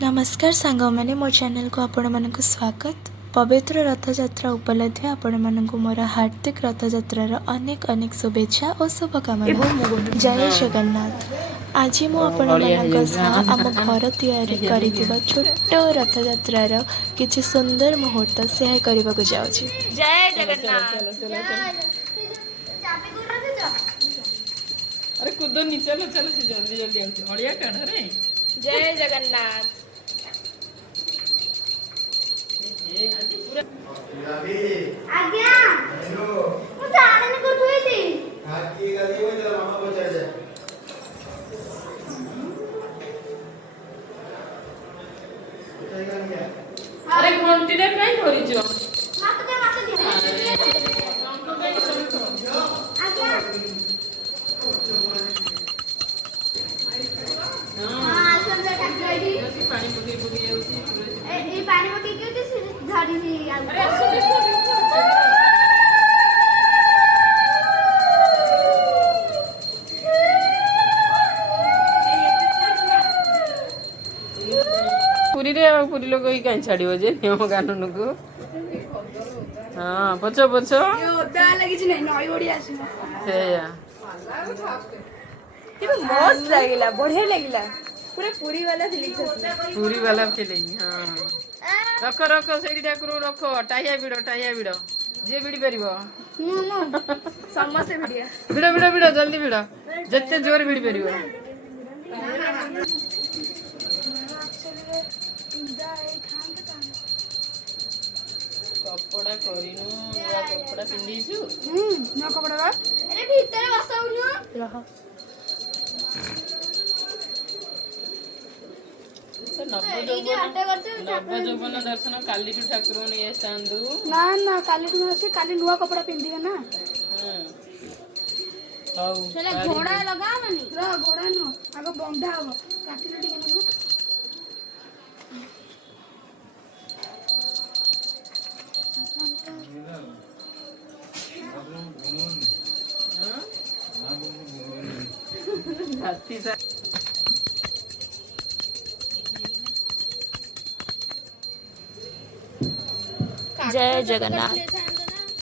नमस्कार सांग मैंने मो चैनल को आपण मानक स्वागत। पवित्र रथयात्रा उपलक्षे आपण मानक मोर हार्दिक रथयात्रार अनेक अनेक शुभेच्छा और शुभकामना। जय जगन्नाथ। आज मु आपण मानक सह आम घर तैयारी करितिबा छोट रथयात्रार किछि सुंदर मुहूर्त शेयर करबा को जाउछि। जय जगन्नाथ। अरे कूदनी चलो चलो से जल्दी जल्दी आउछ हड़िया काढ रे। जय जगन्नाथ। आज्ञा ମୁଁ ଜାଣିନି କୋଉଠି ହେଇଛି हाकी गाली होई तेरा मामा पहुंचा दे अरे घंटी रे काई करिजो मत दे आज्ञा हां समझ ठाकुर आईडी पानी पकी पकी आउची ए पानी पकी के धरी सी पुरी रे पुरी लोग ही काई छाड़ियो जे नियम कानून को हां पछो पछो यो ओदा लागि छि नै नई ओडी आसी सेया कितो मस्त लागिला बढ़िया लागिला पूरा पूरी वाला फीलिंग आसी पूरी वाला फीलिंग हां रख रख सेडी ठाकुर रख टाइया बिडो जे बिडी परिबो समस्त भिडिया बिडो बिडो बिडो जल्दी बिडो जत्ते जोर बिडी परिबो कपड़ा करिनु या कपड़ा पिंदीछु न कपड़ा बा अरे भीतर बसाउनु रह नव जौवन दर्शन काली ठाकुर नहीं आसु ना ना काली तुम आसी काली नुआ कपड़ा पिंदिबे ना चले घोड़ा लगावनी र घोड़ा न आगो बंधा हो काटी रे टिके नु हाथी सा जय जगन्नाथ।